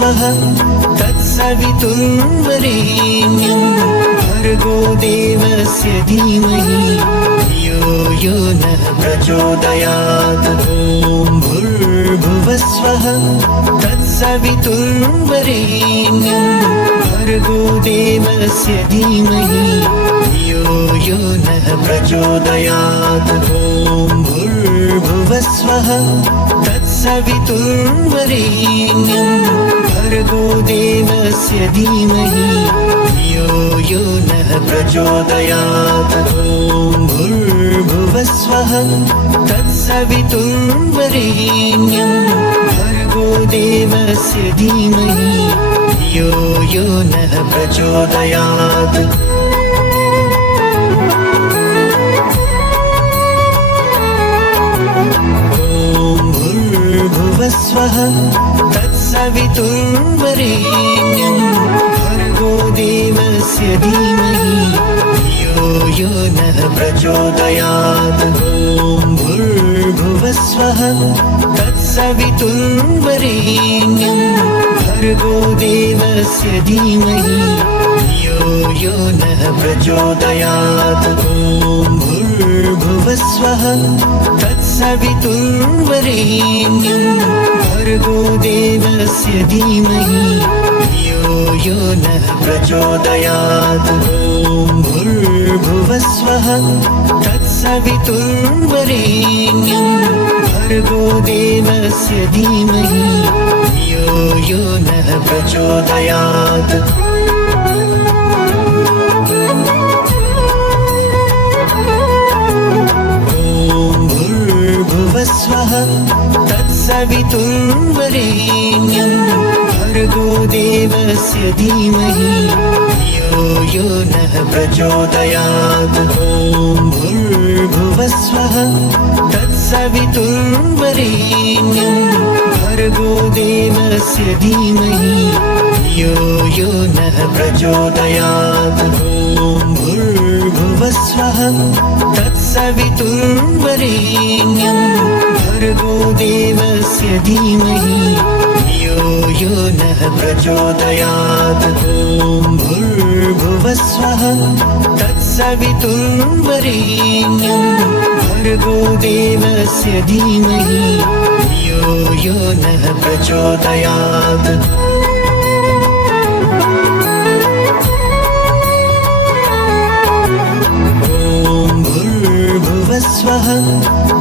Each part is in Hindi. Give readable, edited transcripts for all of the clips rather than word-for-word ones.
भुवस्वः तत्सवितुर्वरेण्यं भर्गो देवस्य धीमहि धियो यो नः प्रचोदयात्। ॐ भूर्भुवस्वः तत्सवितुर्वरेण्यं भर्गो देवस्य धीमहि धियो यो नः प्रचोदयात्। ॐ भूर्भुवस्वः तत्सवितुर्वरेण्यं भर्गो देवस्य धीमहि धियो यो नः प्रचोदयात्। ॐ भूर्भुवस्वः तत्सवितुर्वरेण्यं भर्गो देवस्य धीमहि धियो यो नः प्रचोदयात्। भुवस्वः तत्सवितुर्वरेण्यं भर्गो देवस्य धीमहि धियो यो नः प्रचोदयात्। ॐ भूर्भुवस्वः तत्सवितुर्वरेण्यं भर्गो देवस्य धीमहि धियो यो नः प्रचोदयात्। ॐ भूर्भुवस्वः तत्सवितुर्वरेण्यं भर्गो देवस्य धीमहि धियो यो नः प्रचोदयात्। ॐ भूर्भुवस्वः तत्सवितुर्वरेण्यं भर्गो देवस्य धीमहि धियो यो नः प्रचोदयात्। भुवस्वः तत्सवितुर्वरेण्यं भर्गो देवस्य धीमहि धियो यो नः प्रचोदयात्। ॐ भूर्भुवस्वः तत्सवितुर्वरेण्यं भर्गो देवस्य धीमहि धियो यो नः प्रचोदयात्। ॐ भूर्भुवस्वः तत्सवितुर्वरेण्यं भर्गो देवस्य धीमहि धियो यो नः प्रचोदयात्। ॐ भूर्भुवस्वः तत्सवितुर्वरेण्यं भर्गो देवस्य धीमहि धियो यो नः प्रचोदयात्। भुवस्वः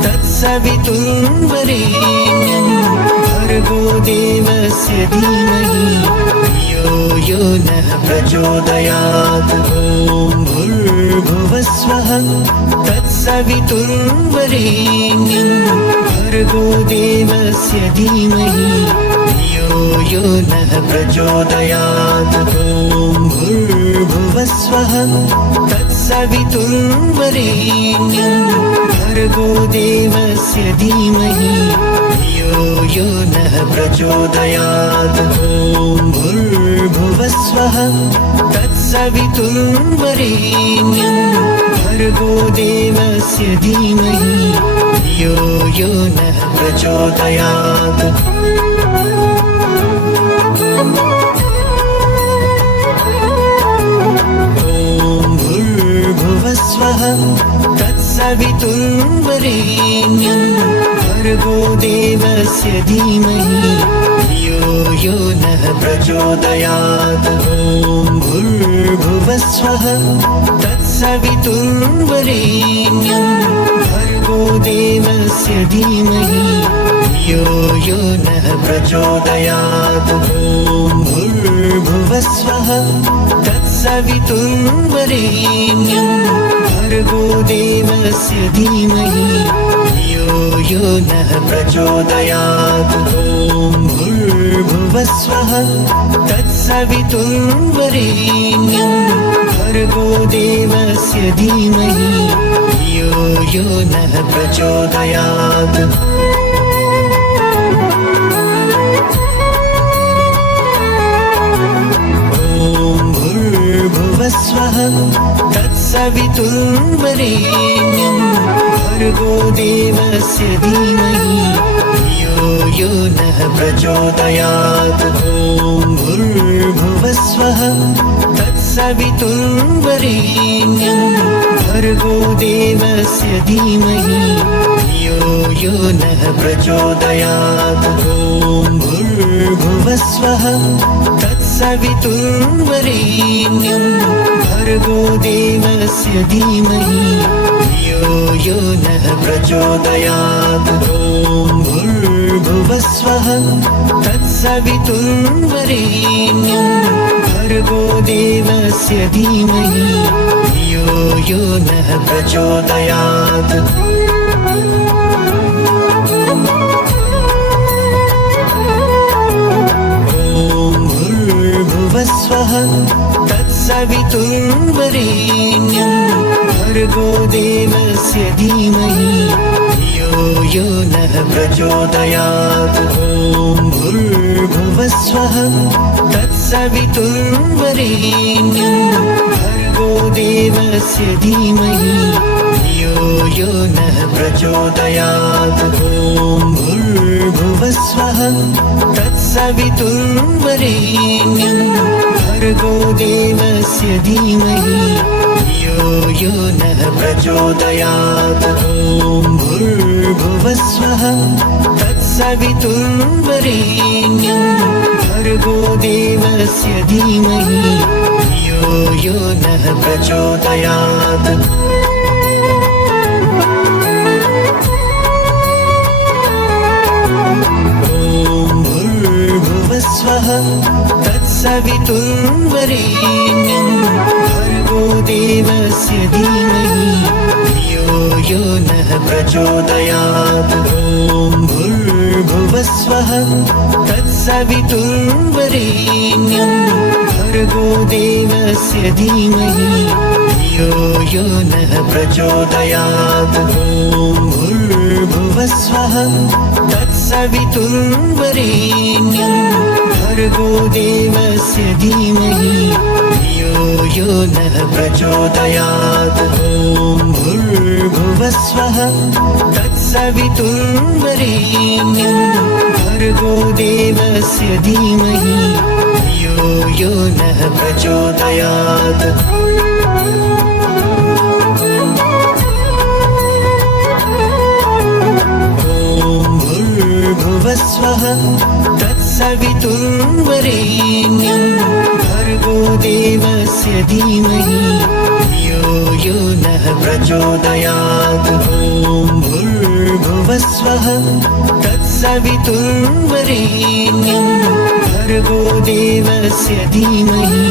तत्सवितुर्वरेण्यं भर्गो देवस्य धीमहि धियो यो नः प्रचोदयात्। ॐ भूर्भुवस्वः तत्सवितुर्वरेण्यं भर्गो देवस्य धीमहि धियो यो नः प्रचोदयात्। ॐ भूर्भुवस्वः तत्सवितुर्वरेण्यं भर्गो देवस्य धीमहि धियो यो नः प्रचोदयात्। ॐ भूर्भुवस्वः तत्सवितुर्वरेण्यं भर्गो देवस्य धीमहि धियो यो नः प्रचोदयात्। भुवस्वः तत्सवितुर्वरेण्यं भर्गो देवस्य धीमहि धियो यो नः प्रचोदयात्। ॐ भूर्भुवस्वः तत्सवितुर्वरेण्यं भर्गो देवस्य धीमहि धियो यो नः प्रचोदयात्। ॐ भूर्भुवस्वः तत्सवितुर्वरेण्यं भर्गो देवस्य धीमहि धियो यो नः प्रचोदयात्। ॐ भूर्भुवस्वः तत्सवितुर्वरेण्यं भर्गो देवस्य धीमहि धियो यो नः प्रचोदयात्। भुवस्वः तत्सवितुर्वरेण्यं भर्गो देवस्य धीमहि धियो यो नः प्रचोदयात्। ॐ भूर्भुवस्वः तत्सवितुर्वरेण्यं भर्गो देवस्य धीमहि धियो यो नः प्रचोदयात्। ॐ भूर्भुवस्वः तत्सवितुर्वरेण्यं भर्गो देवस्य धीमहि धियो यो नः प्रचोदयात्। ॐ भूर्भुवस्वः तत्सवितुर्वरेण्यं भर्गो देवस्य धीमहि धियो यो नः प्रचोदयात्। भूर्भुवस्वः तत्सवितुर्वरेण्यं भर्गो देवस्य धीमहि धियो यो नः प्रचोदयात्। ॐ भूर्भुवस्वः तत्सवितुर्वरेण्यं भर्गो देवस्य धीमहि धियो यो नः प्रचोदयात्। ॐ भूर्भुवस्वः तत्सवितुर्वरेण्यं भर्गो देवस्य धीमहि धियो यो नः प्रचोदयात्। ॐ भूर्भुवस्वः तत्सवितुर्वरेण्यं भर्गो देवस्य धीमहि धियो यो नः प्रचोदयात्। भूर्भुवस्वः तत्सवितुर्वरेण्यं भर्गो देवस्य धीमहि धियो यो नः प्रचोदयात्। ॐ भूर्भुवस्वः तत्सवितुर्वरेण्यं भर्गो देवस्य धीमहि धियो यो नः प्रचोदयात्। ॐ भूर्भुवस्वः तत्सवितुर्वरेण्यं भर्गो देवस्य धीमहि धियो यो नः प्रचोदयात्। ॐ भूर्भुवस्वः तत्सवितुर्वरेण्यं भर्गो देवस्य धीमहि धियो यो नः प्रचोदयात्। भूर्भुवस्वः तत्सवितुर्वरेण्यं भर्गो देवस्य धीमहि धियो यो नः प्रचोदयात्। ॐ भूर्भुवस्वः तत्सवितुर्वरेण्यं भर्गो देवस्य धीमहि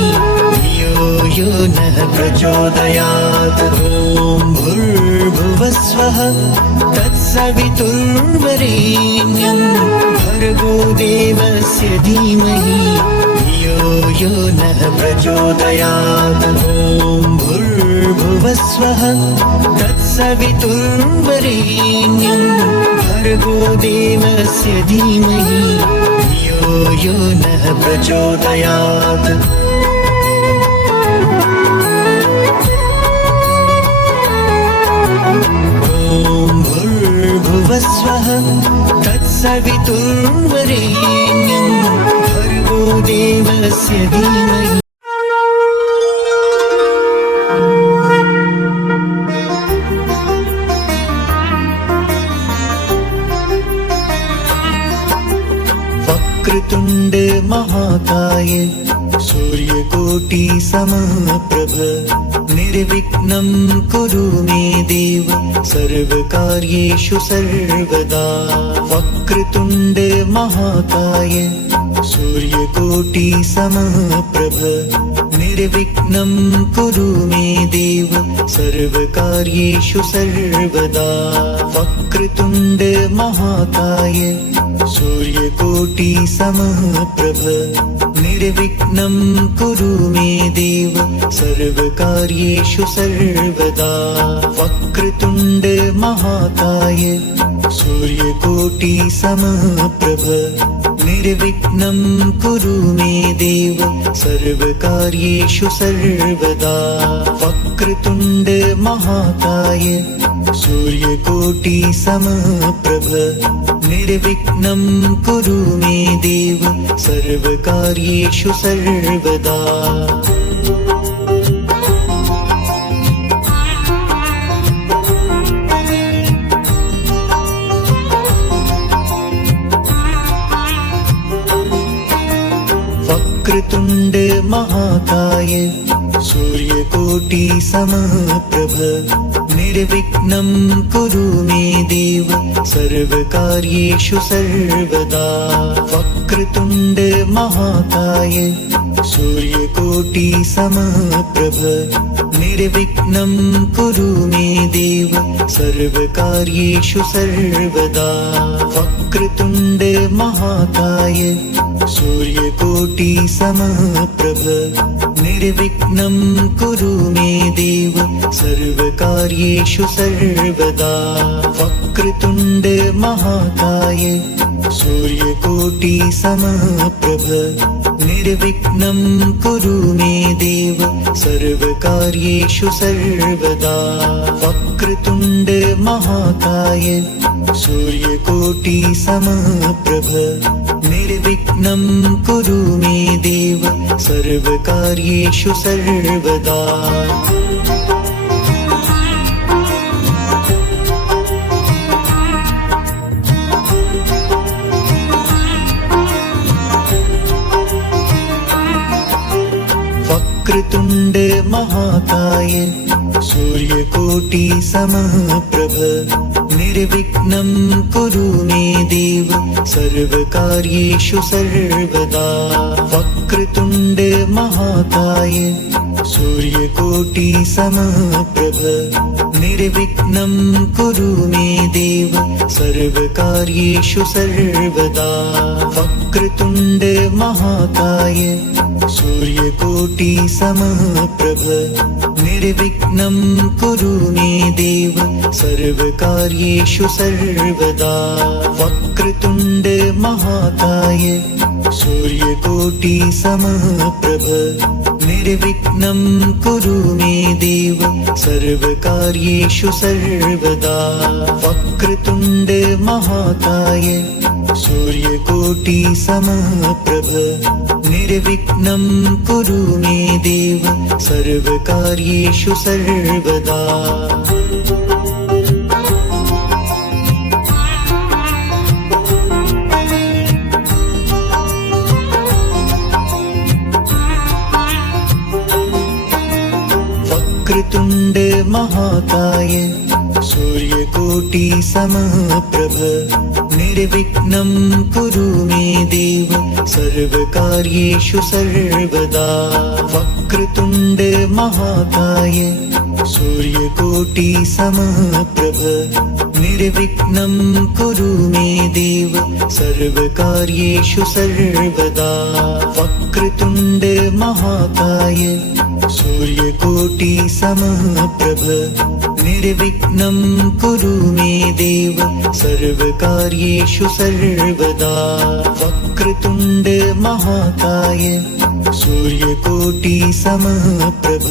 धियो यो नः प्रचोदयात्। ॐ भूर्भुवस्वः तत्सवितुर्वरेण्यं भर्गो देवस्य धीमहि धियो यो नः प्रचोदयात्। ॐ भूर्भुवस्वः तत्सवितुर्वरेण्यं भर्गो देवस्य धीमहि धियो यो नः प्रचोदयात्। भूर्भुवस्वः तत्सवितुर्वरेण्यं भर्गो देवस्य धीमहि। वक्रतुण्ड महाकाय सूर्यकोटि समप्रभ निर्विघ्नं कुरु मे देव सर्वकार्येषु सर्वदा। वक्रतुण्ड महाकाय सूर्यकोटि समप्रभ निर्विघ्नं कुरु मे देव सर्वकार्येषु सर्वदा। वक्रतुण्ड महाकाय सूर्यकोटि समप्रभ निर्विघ्नं कुरु मे देव सर्वकार्येषु सर्वदा। वक्रतुण्ड महाकाय सूर्यकोटि समप्रभ निर्विघ्नं कुरु मे देव सर्वकार्येषु सर्वदा। वक्रतुण्ड महाकाय सूर्यकोटि समप्रभ निर्विघ्नं कुरु मे देव सर्वकार्येषु सर्वदा। वक्रतुण्ड महाकाय सूर्यकोटि समप्रभ निर्विघ्नं कुरु मे देव सर्वकार्येषु सर्वदा। वक्रतुण्ड महाकाय सूर्यकोटि समप्रभ निर्विघ्नं कुरु मे देव सर्वकार्येषु सर्वदा। वक्रतुण्ड महाकाय सूर्यकोटि समप्रभ निर्विघ्नं कुरु मे देव सर्वकार्येषु सर्वदा। वक्रतुण्ड महाकाय सूर्यकोटि समप्रभ निर्विघ्नं कुरु मे देव सर्वकार्येषु सर्वदा। वक्रतुण्ड महाकाय सूर्यकोटि समप्रभ निर्विघ्नं कुरु मे देव सर्वकार्येषु सर्वदा। वक्रतुण्ड महाकाय सूर्यकोटि समप्रभ निर्विघ्नं कुरु मे देव सर्वकार्येषु सर्वदा। वक्रतुण्ड महाकाय सूर्यकोटि समप्रभ निर्विघ्नं कुरु मे देव सर्वकार्येषु सर्वदा। वक्रतुण्ड महाकाय सूर्यकोटि समप्रभ निर्विघ्नं कुरु मे देव सर्वकार्येषु सर्वदा। वक्रतुण्ड महाकाय सूर्यकोटि समप्रभ निर्विघ्नं कुरु मे देव सर्वकार्येषु सर्वदा। वक्रतुण्ड महाकाय सूर्यकोटि समप्रभ निर्विघ्नं कुरु मे देव सर्वकार्येषु सर्वदा। वक्रतुण्ड महाकाय सूर्यकोटि समप्रभ निर्विघ्नं कुरु मे देव सर्वकार्येषु सर्वदा। वक्रतुण्ड महाकाय सूर्यकोटि समप्रभ निर्विघ्नं कुरु मे देव सर्वकार्येषु सर्वदा। वक्रतुण्ड महाकाय सूर्यकोटि समप्रभ निर्विघ्नं कुरु मे देव सर्वकार्येषु सर्वदा। वक्रतुण्ड महाकाय सूर्यकोटि समप्रभ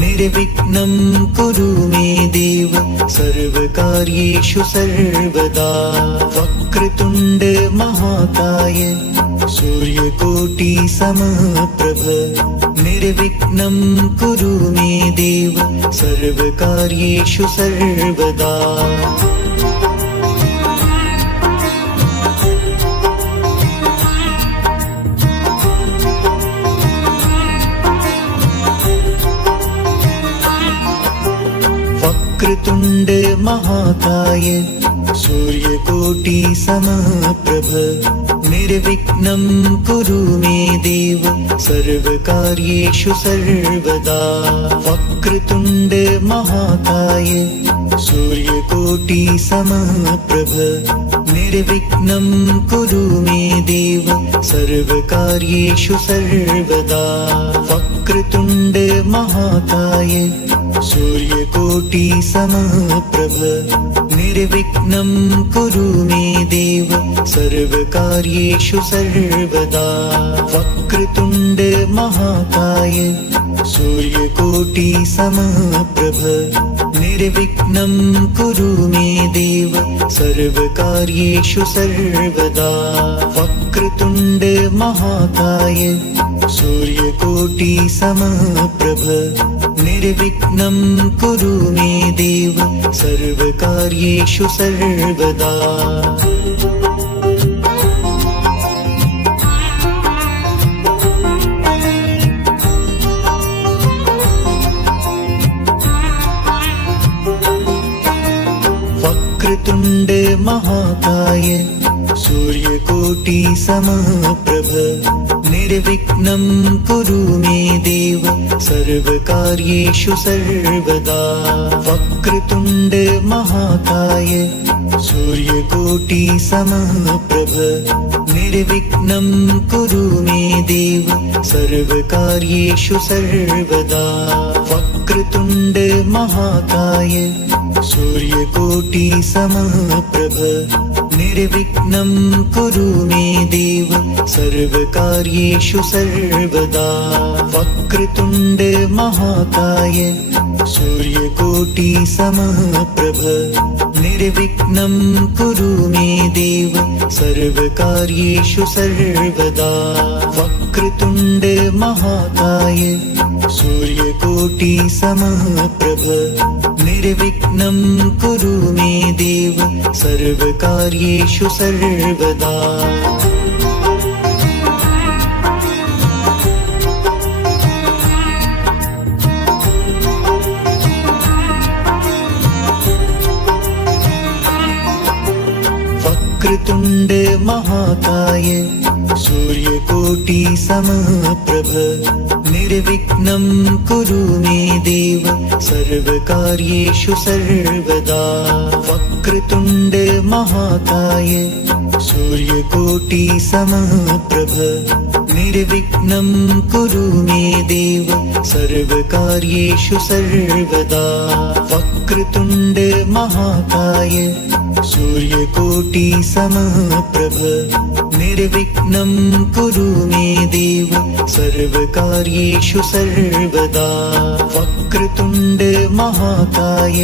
निर्विघ्नं कुरु मे देव सर्वकार्येषु सर्वदा। वक्रतुण्ड महाकाय सूर्यकोटि समप्रभ निर्विघ्नं कुरु मे देव सर्वकार्येषु सर्वदा। वक्रतुण्ड महाकाय सूर्यकोटि समप्रभ निर्विघ्नं कुरु मे देव सर्वकार्येषु सर्वदा। वक्रतुण्ड महाकाय सूर्यकोटि समप्रभ निर्विघ्नं कुरु मे देव सर्वकार्येषु सर्वदा। वक्रतुण्ड महाकाय सूर्यकोटि समप्रभ निर्विघ्नं कुरु मे देव सर्वकार्येषु सर्वदा। वक्रतुण्ड महाकाय सूर्यकोटि समप्रभ निर्विघ्नं कुरु मे देव सर्वकार्येषु सर्वदा। वक्रतुण्ड महाकाय सूर्यकोटि समप्रभ निर्विघ्नं कुरु मे देव सर्वकार्येषु सर्वदा। वक्रतुण्ड महाकाय सूर्यकोटि समप्रभ निर्विघ्नं कुरु मे देव सर्वकार्येषु सर्वदा। वक्रतुण्ड महाकाय सूर्यकोटि समप्रभ निर्विघ्नं कुरु मे देव सर्वकार्येषु सर्वदा। वक्रतुण्ड महाकाय सूर्यकोटि समप्रभ निर्विघ्नं कुरु मे देव सर्वकार्येषु सर्वदा। वक्रतुण्ड महाकाय सूर्यकोटि समप्रभ निर्विघ्नं कुरु मे देव सर्वकार्येषु सर्वदा। वक्रतुण्ड महाकाय सूर्यकोटि समप्रभ निर्विघ्नं कुरु मे देव सर्वकार्येषु सर्वदा। वक्रतुण्ड महाकाय सूर्यकोटि समप्रभ निर्विघ्नं कुरु मे देव सर्वकार्येषु सर्वदा। वक्रतुण्ड महाकाय सूर्यकोटि समप्रभ निर्विघ्नं कुरु मे देव सर्वकार्येषु सर्वदा। वक्रतुण्ड महाकाय सूर्यकोटि समप्रभ निर्विघ्नं कुरु मे देव सर्वकार्येषु सर्वदा। वक्रतुण्ड महाकाय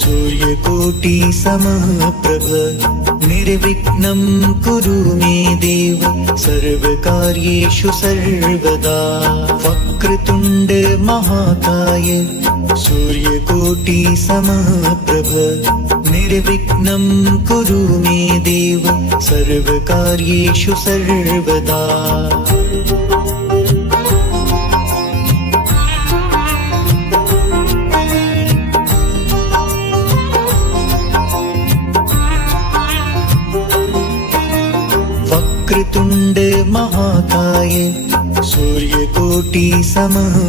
सूर्यकोटि समप्रभ निर्विघ्नं कुरु मे देव सर्वकार्येषु सर्वदा। वक्रतुण्ड महाकाय सूर्यकोटि समप्रभ निर्विघ्नं कुरु मे देव सर्वकार्येषु सर्वदा। वक्रतुण्ड महाकाय सूर्यकोटि समप्रभ